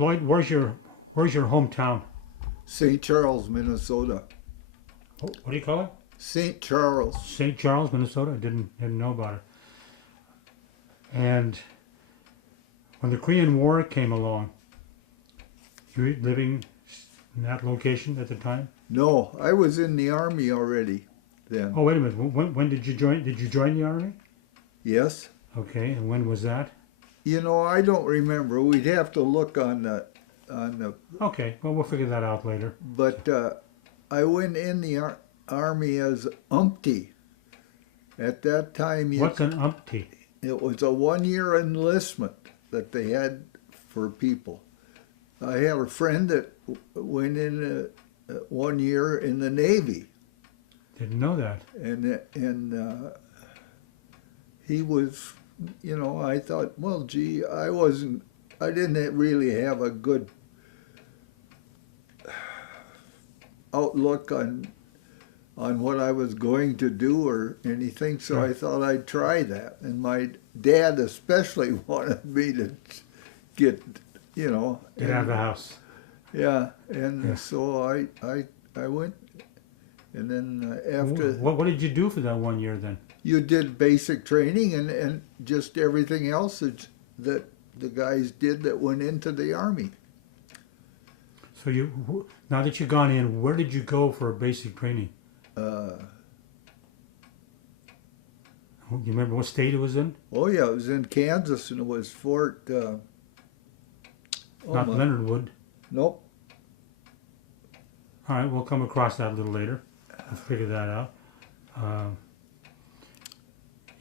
Lloyd, where's your hometown? St. Charles, Minnesota. What do you call it? St. Charles. St. Charles, Minnesota. I didn't know about it. And when the Korean War came along, you were living in that location at the time? No, I was in the Army already then. Oh, wait a minute. When did you join? Did you join the Army? Yes. Okay, and when was that? You know, I don't remember. We'd have to look on the. Okay, well, we'll figure that out later. But I went in the Army as umpty. At that time, What's an umpty? it was a 1 year enlistment that they had for people. I had a friend that went in 1 year in the Navy, Didn't know that. and he was, you know, I thought, well, gee, I didn't really have a good outlook on what I was going to do or anything, so Right. I thought I'd try that. And my dad especially wanted me to get, you know, Get out of the house. yeah, and Yeah. so I went, and then after What did you do for that 1 year then? you did basic training and just everything else that the guys did that went into the Army. So now that you've gone in, where did you go for basic training? You remember what state it was in? Oh yeah, it was in Kansas, and it was Fort. Not Leonard Wood. Nope. All right, we'll come across that a little later. We'll figure that out.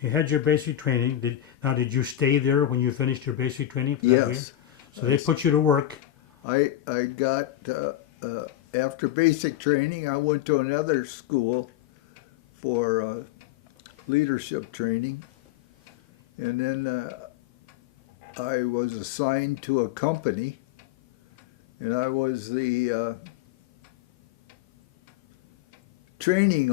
You had your basic training. Did you stay there when you finished your basic training? For that year? Yes. So they put you to work. I got after basic training, I went to another school for leadership training, and then I was assigned to a company, and I was the training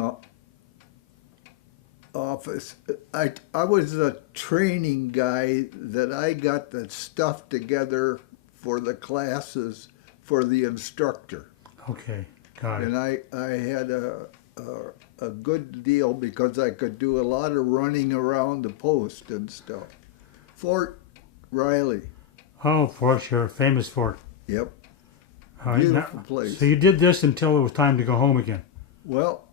office. I was the training guy that I got the stuff together for the classes for the instructor. Okay, got it. And I had a good deal because I could do a lot of running around the post and stuff. Fort Riley. Oh, for sure. Famous fort. Yep. All right, Beautiful place. So you did this until it was time to go home again. Well,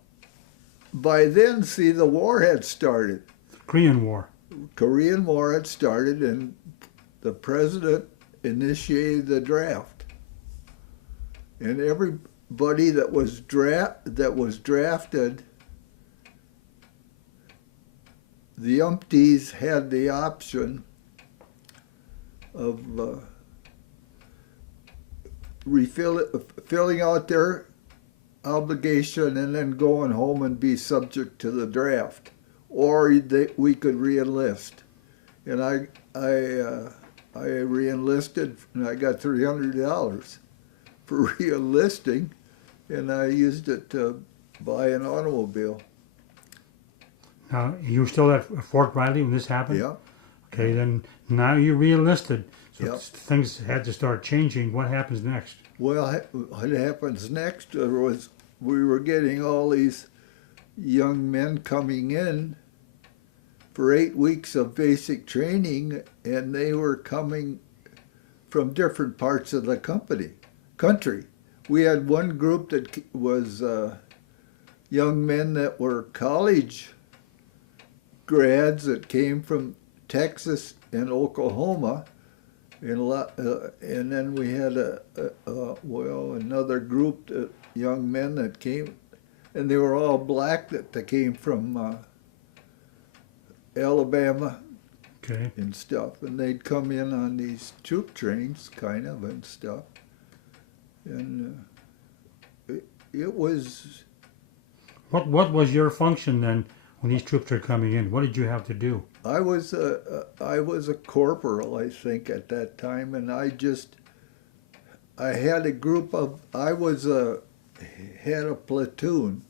by then, see, the war had started. The Korean War. Korean War had started, and the president initiated the draft. And everybody that was drafted, the umpties had the option of filling out their obligation and then going home and be subject to the draft, or we could re-enlist. And I re-enlisted, and I got $300 for re-enlisting, and I used it to buy an automobile. Now, you were still at Fort Riley when this happened? Yeah. Okay, then now you re-enlisted. So Yep. things had to start changing. What happens next? Well, what happens next was we were getting all these young men coming in for 8 weeks of basic training, and they were coming from different parts of the country. We had one group that was young men that were college grads that came from Texas and Oklahoma, and then we had another group of young men that came, and they were all black that came from Alabama. Okay. And stuff, and they'd come in on these troop trains, kind of, and stuff, and it was. What was your function then when these troops are coming in? What did you have to do? I was a corporal, I think, at that time, and I had a group of. Had a platoon,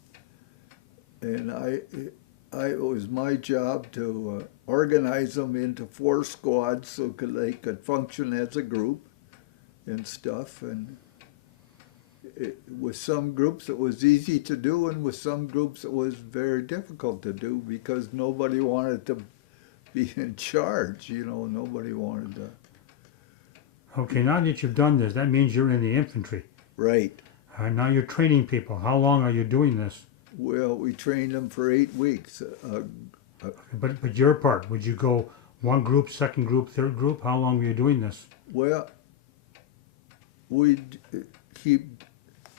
and it was my job to organize them into 4 squads so they could function as a group, and stuff. And with some groups it was easy to do, and with some groups it was very difficult to do because nobody wanted to be in charge. Nobody wanted to. Okay, now that you've done this, that means you're in the infantry. Right. Now you're training people. How long are you doing this? Well, we trained them for 8 weeks. But your part, would you go one group, second group, third group? How long were you doing this? Well, we'd keep,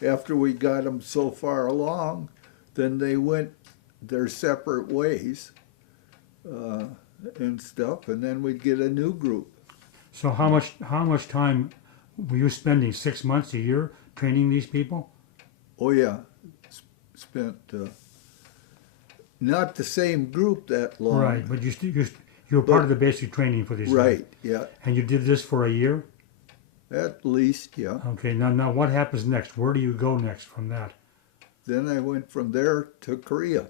after we got them so far along, then they went their separate ways and stuff, and then we'd get a new group. So how much time were you spending? 6 months, a year, training these people? Oh yeah, spent not the same group that long. Right, but you were part of the basic training for these guys. Right, yeah. And you did this for a year? At least, yeah. Okay, now what happens next? Where do you go next from that? Then I went from there to Korea.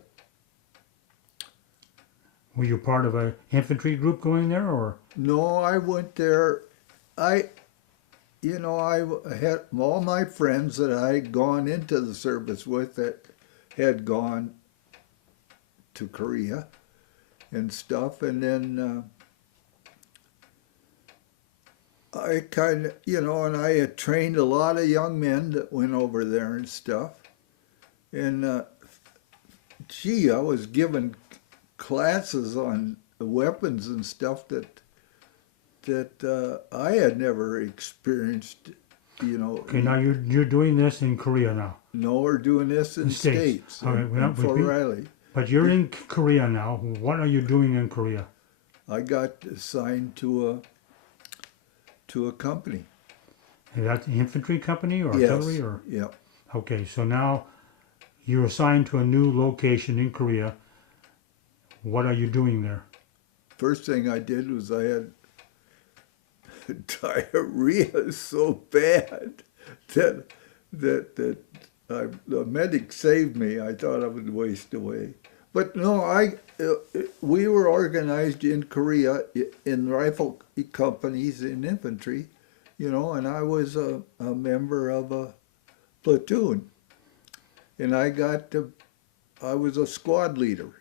Were you part of an infantry group going there, or? No, I went there. I had all my friends that I had gone into the service with that had gone to Korea and stuff. And then I kind of, and I had trained a lot of young men that went over there and stuff. And I was given classes on weapons and stuff that I had never experienced, Okay, now you're doing this in Korea now. No, we're doing this in States. All right, well, in Fort Riley. But you're in Korea now. What are you doing in Korea? I got assigned to a company. Is that the infantry company or artillery? Yes. Or? Yeah. Okay, so now you're assigned to a new location in Korea. What are you doing there? First thing I did was I had diarrhea so bad that the medic saved me. I thought I would waste away. But no, we were organized in Korea in rifle companies in infantry, and I was a member of a platoon. And I was a squad leader.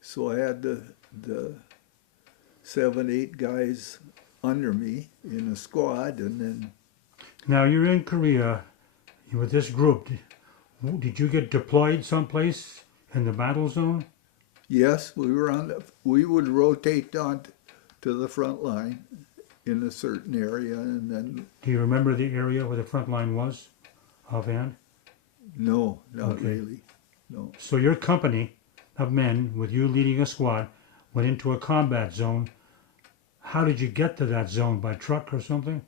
So I had the 7, 8 guys under me in a squad, and then. Now you're in Korea with this group. Did you get deployed someplace in the battle zone? Yes, we would rotate on to the front line in a certain area, and then. Do you remember the area where the front line was, offhand? No, not really. No. So your company of men, with you leading a squad, went into a combat zone. How did you get to that zone? By truck or something?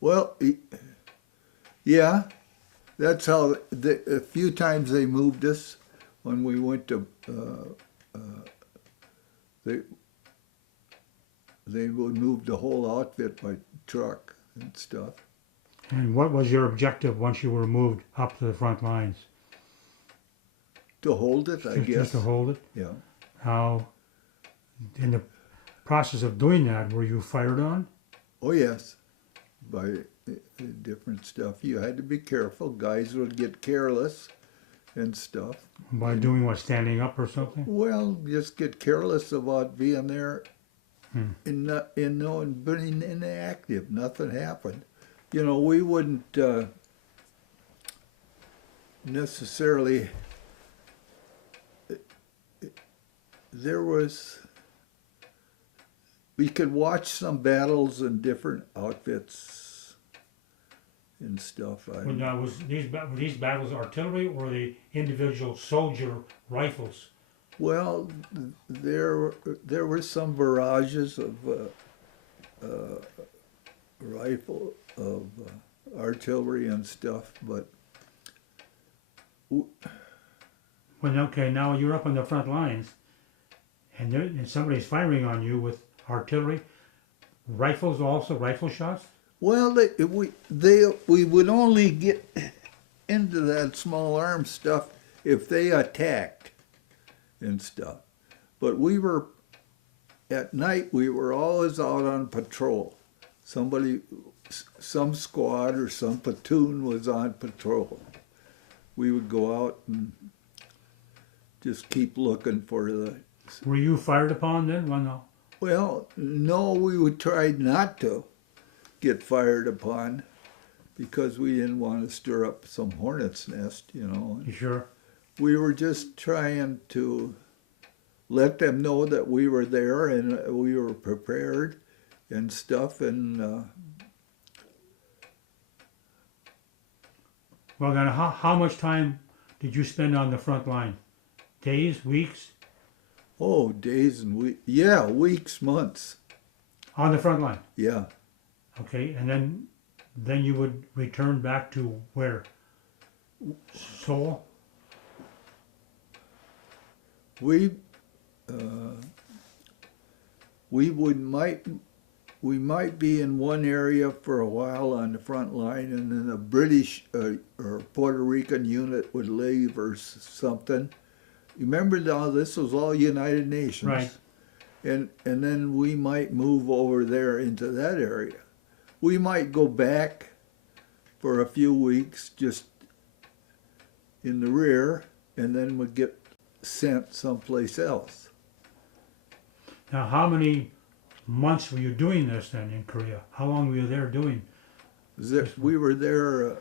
Well, yeah, that's how. A few times they moved us when we went to. They would move the whole outfit by truck and stuff. And what was your objective once you were moved up to the front lines? To hold it, I guess. Just to hold it? Yeah. How, in the process of doing that, were you fired on? Oh, yes. By different stuff. You had to be careful. Guys would get careless and stuff. By doing what, standing up or something? Well, just get careless about being there and being inactive. Nothing happened. We wouldn't necessarily. We could watch some battles in different outfits and stuff. Now, were these battles artillery or the individual soldier rifles? Well, there were some barrages of rifle, of artillery and stuff, but. Okay, now you're up on the front lines, and somebody's firing on you with artillery, rifles also, rifle shots? Well, we would only get into that small arms stuff if they attacked and stuff. But at night, we were always out on patrol. Somebody some squad or some platoon was on patrol, we would go out and just keep looking for the. Were you fired upon then? Well, no. Well, no, we would try not to get fired upon because we didn't want to stir up some hornet's nest, you know. You sure? We were just trying to let them know that we were there and we were prepared and stuff. And Well, then how much time did you spend on the front line? Days, weeks? oh, days and weeks. Yeah, weeks, months. On the front line. Yeah. Okay, and then you would return back to where? Seoul? We might be in one area for a while on the front line, and then a British or Puerto Rican unit would leave or something. You remember now, this was all United Nations. Right. And then we might move over there into that area. We might go back for a few weeks just in the rear, and then we'd get sent someplace else. Now, how many months were you doing this then in Korea? How long were you there doing? We were there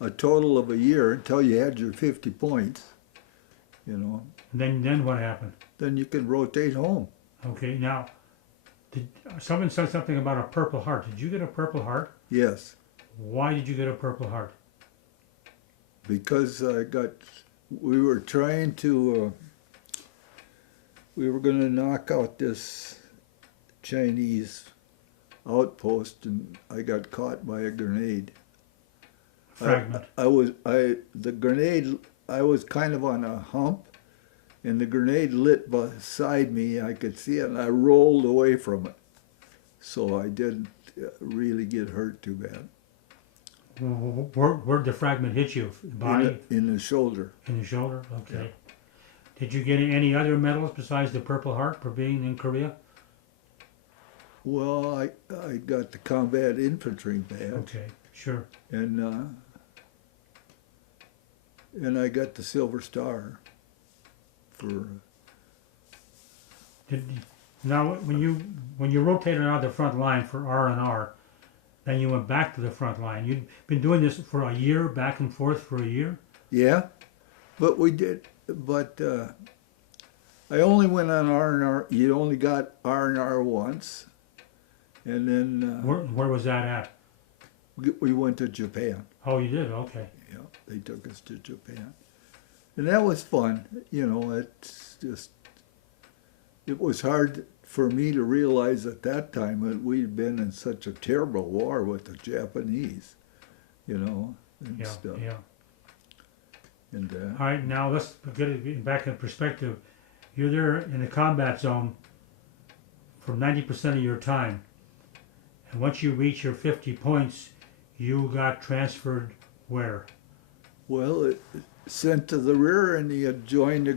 a total of a year until you had your 50 points, you know. Then what happened? Then you can rotate home. Okay, now, someone said something about a Purple Heart. Did you get a Purple Heart? Yes, Why did you get a Purple Heart? because we were trying to, we were going to knock out this Chinese outpost, and I got caught by a grenade. Fragment. The grenade, I was kind of on a hump, and the grenade lit beside me. I could see it, and I rolled away from it. So I didn't really get hurt too bad. Where'd the fragment hit you? Body? In the shoulder. In the shoulder? Okay. Did you get any other medals besides the Purple Heart for being in Korea? Well, I got the combat infantry badge. Okay, sure. And I got the Silver Star for. Now, when you rotated out of the front line for R&R, then you went back to the front line. You'd been doing this for a year, back and forth for a year? Yeah, but we did. But I only went on R&R. You only got R&R once, and then Where was that at? we went to Japan. Oh, you did? Okay. Yeah, they took us to Japan, and that was fun. You know, it was hard for me to realize at that time that we'd been in such a terrible war with the Japanese, you know, and stuff. Yeah. And All right, now let's get it back in perspective. You're there in the combat zone for 90% of your time, and once you reach your 50 points, you got transferred where? well, sent to the rear, and he had joined a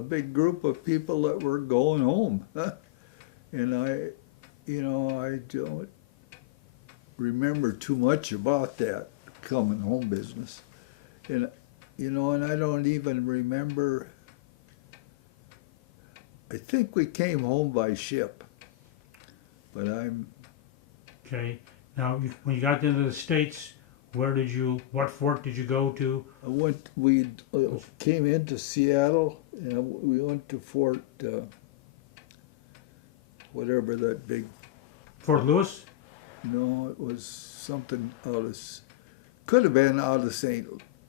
big group of people that were going home. And I don't remember too much about that coming home business. And, and I don't even remember, I think we came home by ship, but Okay. Now, when you got into the States, what fort did you go to? we came into Seattle, and we went to Fort, whatever that big, Fort Lewis? no, it was something could have been out of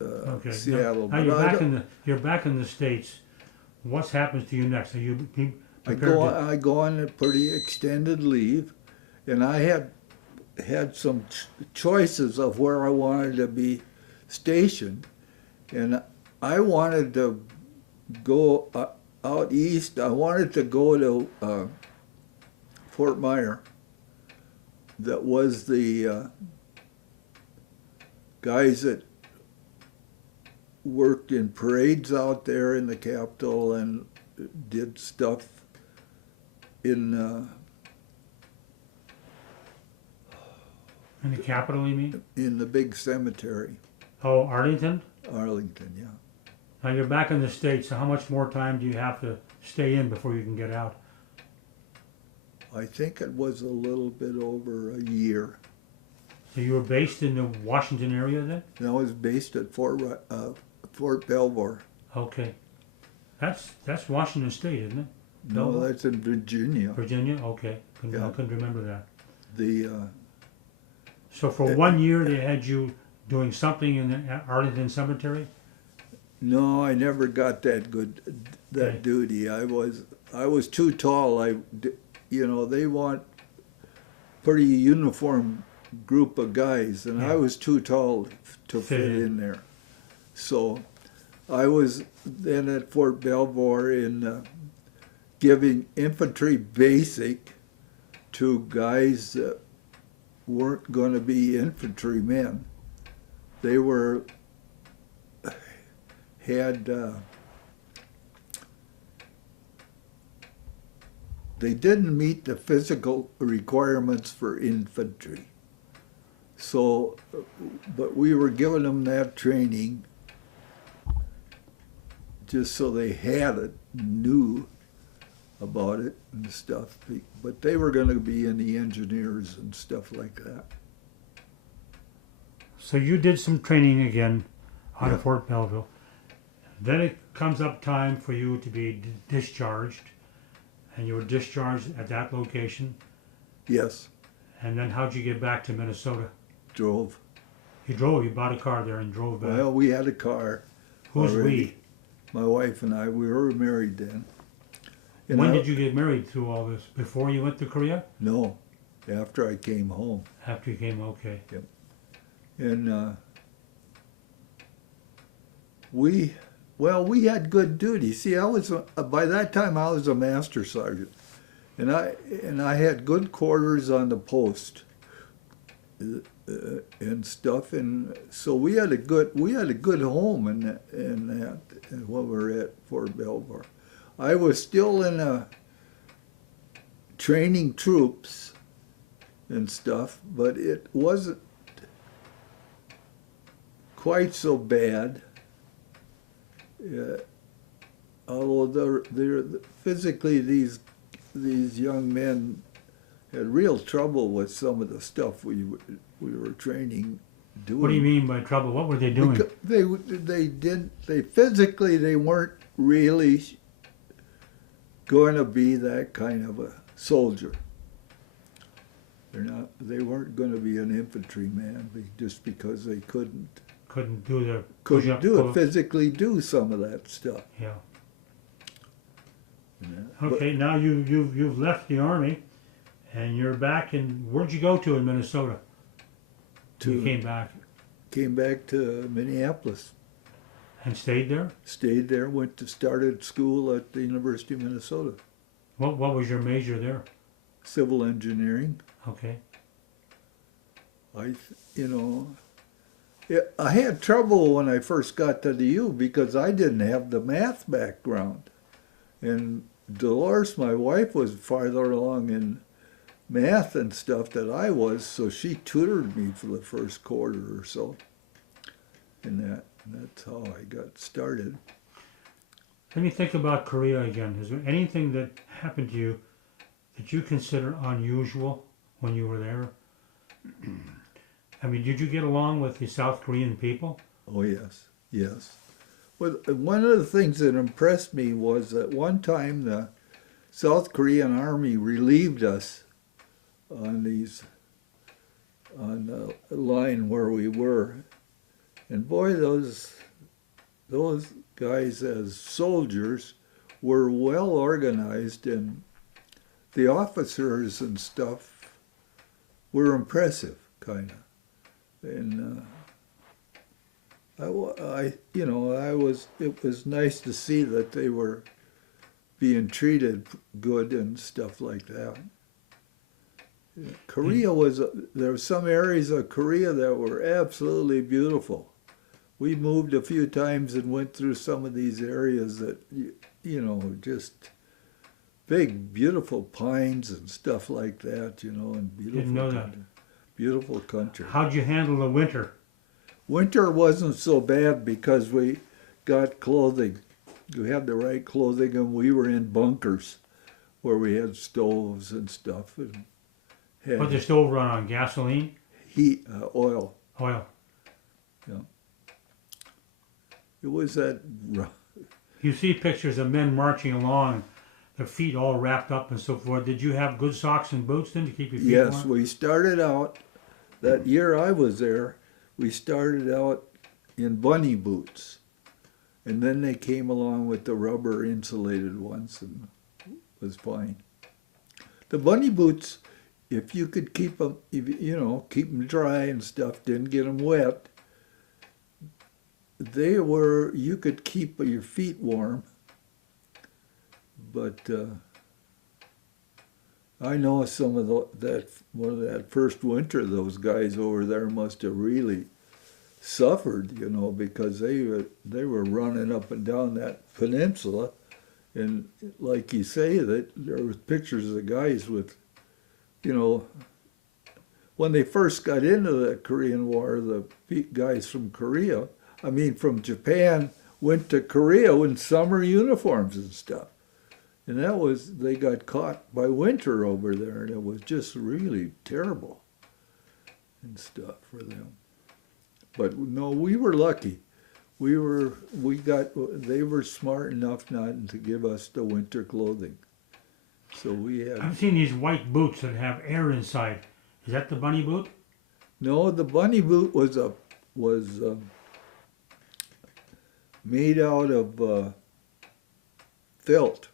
Okay. Seattle. Now you're back in the States. What happens to you next? Are you I prepared I go on a pretty extended leave, and I had some choices of where I wanted to be stationed, and I wanted to go out east. I wanted to go to Fort Myer. That was the guys that worked in parades out there in the Capitol and did stuff in In the capital, you mean? in the big cemetery, Oh, Arlington? Arlington, yeah. Now you're back in the States, so how much more time do you have to stay in before you can get out? I think it was a little bit over a year. So you were based in the Washington area then? And I was based at Fort Belvoir. Okay. That's Washington State, isn't it? No, Belvoir? that's in Virginia. Virginia? Okay. I Yeah. couldn't remember that. The So for 1 year they had you doing something in the Arlington Cemetery? no, I never got that Okay. duty. I was too tall. They want pretty uniform group of guys, and Yeah. I was too tall to Fit fit in. in there. So I was then at Fort Belvoir in giving infantry basic to guys that weren't going to be infantrymen. They they didn't meet the physical requirements for infantry. So, but we were giving them that training just so they had it, knew about it and stuff. But they were going to be in the engineers and stuff like that. So you did some training again out Yeah. of Fort Belvoir. Then it comes up time for you to be discharged, and you were discharged at that location. Yes, And then how'd you get back to Minnesota? drove. You drove. You bought a car there and drove back. Well, we had a car. Who's already. My wife and I, we were married then. we? And When I- did you get married through all this? Before you went to Korea? No, after I came home. After you came? Okay. And we had good duty. See, by that time I was a master sergeant, and I had good quarters on the post and stuff, and so we had a good home in that when we were at Fort Belvoir. I was still in training troops and stuff, but it wasn't quite so bad. Although they're physically these young men had real trouble with some of the stuff we were training doing. What do you mean by trouble? What were they doing? They physically they weren't really going to be that kind of a soldier. They weren't going to be an infantryman just because they couldn't Do the couldn't push-up, do pull-up? it, physically do some of that stuff. Yeah. But Okay. Now you've left the army, and you're back in. Where'd you go to in Minnesota? You came back came back to Minneapolis, and stayed there. stayed there, started school at the University of Minnesota, What was your major there? civil engineering. Okay. I had trouble when I first got to the U because I didn't have the math background. And Dolores, my wife, was farther along in math and stuff than I was, so she tutored me for the first quarter or so. And that's how I got started. Let me think about Korea again. Is there anything that happened to you that you consider unusual when you were there? I mean, did you get along with the South Korean people? Oh, yes, yes. Well, one of the things that impressed me was that one time the South Korean Army relieved us on the line where we were. And boy, those guys as soldiers were well organized, and the officers and stuff were impressive, kind of. And it was nice to see that they were being treated good and stuff like that. Korea there were some areas of Korea that were absolutely beautiful. We moved a few times and went through some of these areas that, just big, beautiful pines and stuff like that, and beautiful. Didn't know that. beautiful country. How'd you handle the winter? Winter wasn't so bad because we got clothing. We had the right clothing, and we were in bunkers where we had stoves and stuff and What'd the had stove run on? Gasoline? heat, oil. Oil? It was that rough. You see pictures of men marching along, their feet all wrapped up and so forth. Did you have good socks and boots then to keep your feet Yes, warm? we started out, that year I was there, we started out in bunny boots. And then they came along with the rubber insulated ones and it was fine. The bunny boots, if you could keep them, keep them dry and stuff, didn't get them wet, you could keep your feet warm. But I know some of that first winter, those guys over there must have really suffered, because they were running up and down that peninsula, and like you say, that there was pictures of the guys with, when they first got into the Korean War, the guys from from Japan, went to Korea in summer uniforms and stuff. And they got caught by winter over there, and it was just really terrible and stuff for them. But no, we were lucky. They were smart enough not to give us the winter clothing. So we had. I've seen these white boots that have air inside. Is that the bunny boot? No, the bunny boot was made out of felt.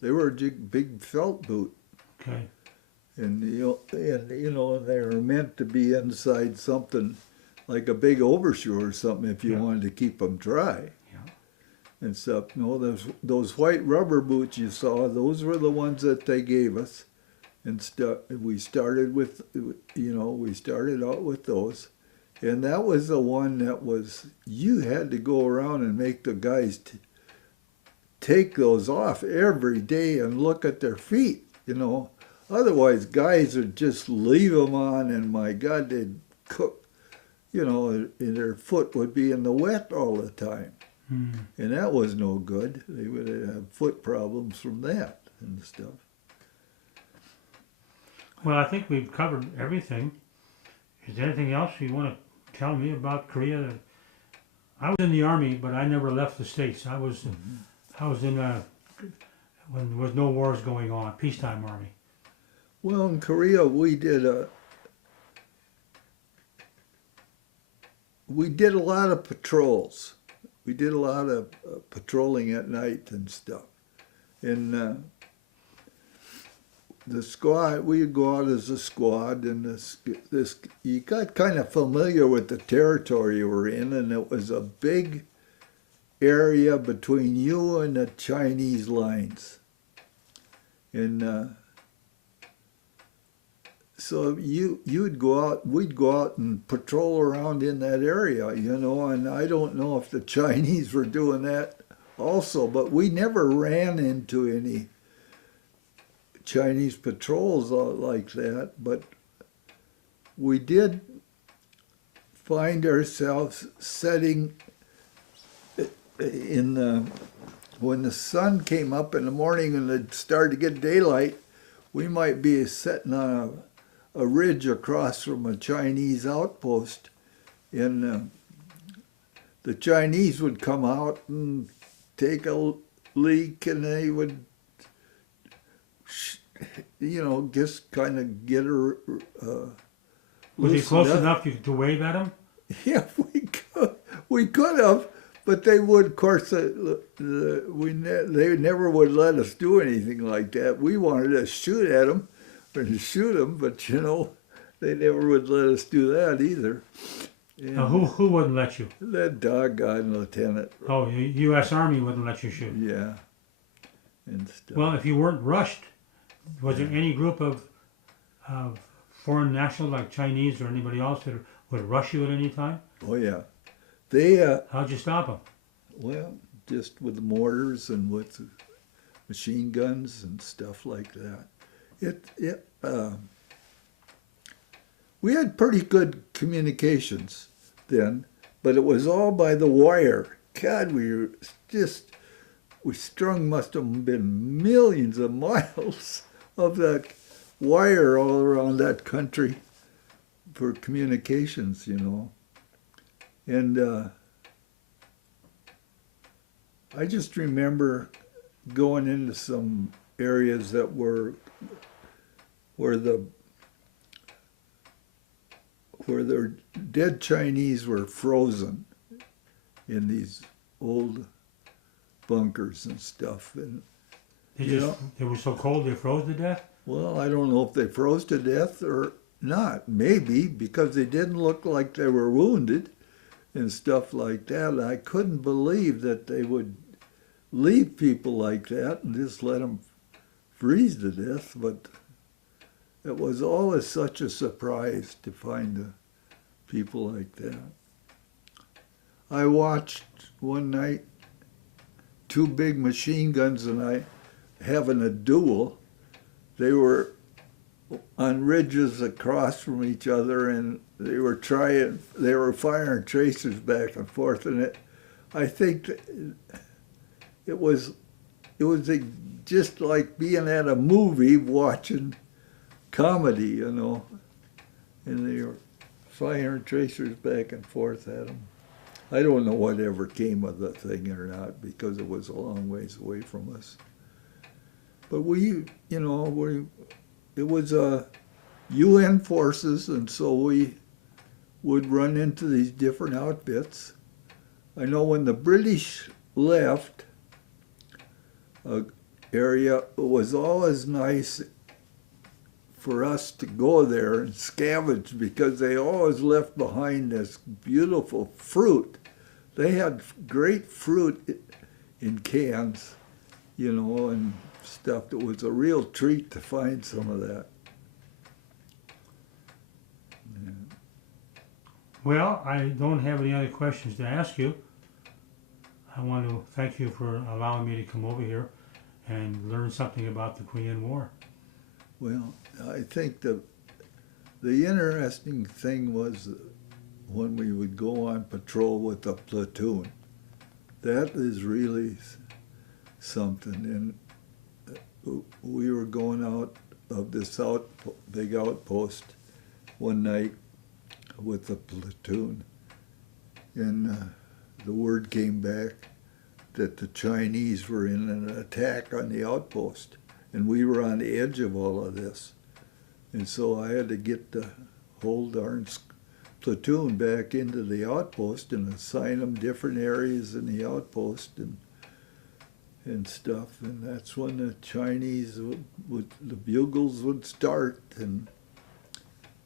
They were a big felt boot. Okay. And they were meant to be inside something like a big overshoe or something if you wanted to keep them dry. Yeah. And stuff. No, those white rubber boots you saw, those were the ones that they gave us. And we started out with those. And that was the one that you had to go around and make the guys take those off every day and look at their feet, Otherwise, guys would just leave them on, and my God, they'd cook, and their foot would be in the wet all the time. Hmm. And that was no good. They would have foot problems from that and stuff. Well, I think we've covered everything. Is there anything else you want to tell me about Korea? I was in the Army, but I never left the States. I was in when there was no wars going on, peacetime Army. Well, in Korea, we did a lot of patrols. We did a lot of patrolling at night and stuff. And the squad, we'd go out as a squad, and you got kind of familiar with the territory you were in, and it was a big area between you and the Chinese lines. And so you'd go out, we'd go out and patrol around in that area, and I don't know if the Chinese were doing that also, but we never ran into any Chinese patrols like that, but we did find ourselves setting when the sun came up in the morning and it started to get daylight, we might be sitting on a ridge across from a Chinese outpost, and the Chinese would come out and take a leak, and they would, just kind of get her. Was he close enough to wave at him? Yeah, we could have. But they would, of course, they never would let us do anything like that. We wanted to shoot at them, or to shoot them, but they never would let us do that either. Who wouldn't let you? That doggone lieutenant. Oh, U.S. Army wouldn't let you shoot. Yeah. And stuff. Well, if you weren't rushed, was there any group of foreign nationals like Chinese or anybody else that would rush you at any time? Oh yeah. How'd you stop them? Well, just with the mortars and with machine guns and stuff like that. we had pretty good communications then, but it was all by the wire. God, we strung must have been millions of miles of that wire all around that country for communications, you know. And I just remember going into some areas that were where the dead Chinese were frozen in these old bunkers and stuff. And They were so cold they froze to death? well, I don't know if they froze to death or not. Maybe because they didn't look like they were wounded and stuff like that. I couldn't believe that they would leave people like that and just let them freeze to death. But it was always such a surprise to find people like that. I watched one night two big machine guns and I having a duel. They were on ridges across from each other, and they were firing tracers back and forth. And I think it was just like being at a movie watching comedy, you know. And they were firing tracers back and forth at them. I don't know what ever came of the thing or not because it was a long ways away from us. But it was UN forces, and so we would run into these different outfits. I know when the British left area, it was always nice for us to go there and scavenge because they always left behind this beautiful fruit. They had great fruit in cans, you know, and stuff. It was a real treat to find some of that. Yeah. Well, I don't have any other questions to ask you. I want to thank you for allowing me to come over here and learn something about the Korean War. Well, I think the interesting thing was when we would go on patrol with a platoon. That is really something. And we were going out of this big outpost one night with the platoon, and the word came back that the Chinese were in an attack on the outpost, and we were on the edge of all of this. And so I had to get the whole darn platoon back into the outpost and assign them different areas in the outpost and stuff. And that's when the Chinese the bugles would start, and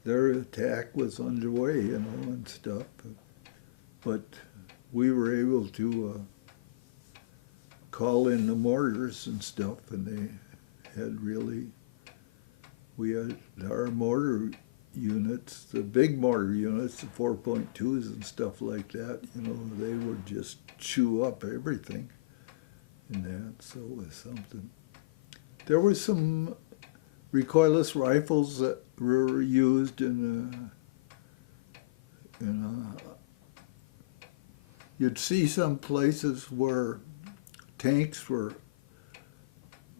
their attack was underway, you know, and stuff. But we were able to call in the mortars and stuff, and they had we had our mortar units, the big mortar units, the 4.2s and stuff like that, you know, they would just chew up everything in that, so it was something. There were some recoilless rifles that were used you'd see some places where tanks were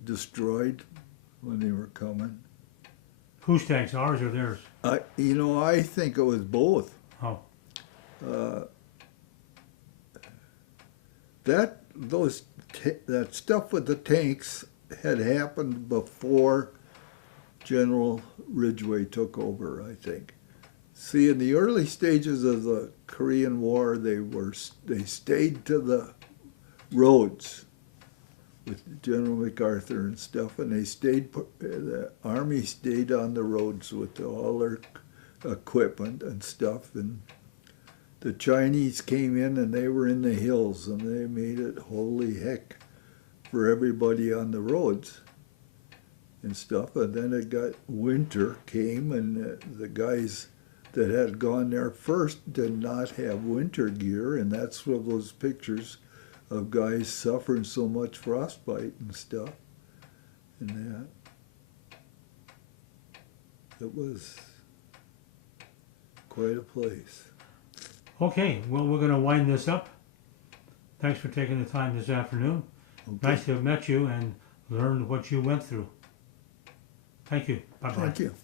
destroyed when they were coming. Whose tanks, ours or theirs? I think it was both. Oh. That stuff with the tanks had happened before General Ridgway took over, I think. See, in the early stages of the Korean War, they stayed to the roads with General MacArthur and stuff, and the Army stayed on the roads with all their equipment and stuff, and the Chinese came in and they were in the hills, and they made it holy heck for everybody on the roads and stuff. And then winter came, and the guys that had gone there first did not have winter gear, and that's one of those pictures of guys suffering so much frostbite and stuff. And that. It was Quite a place. Okay, well, we're going to wind this up. Thanks for taking the time this afternoon. Okay. Nice to have met you and learned what you went through. Thank you. Bye-bye. Thank you.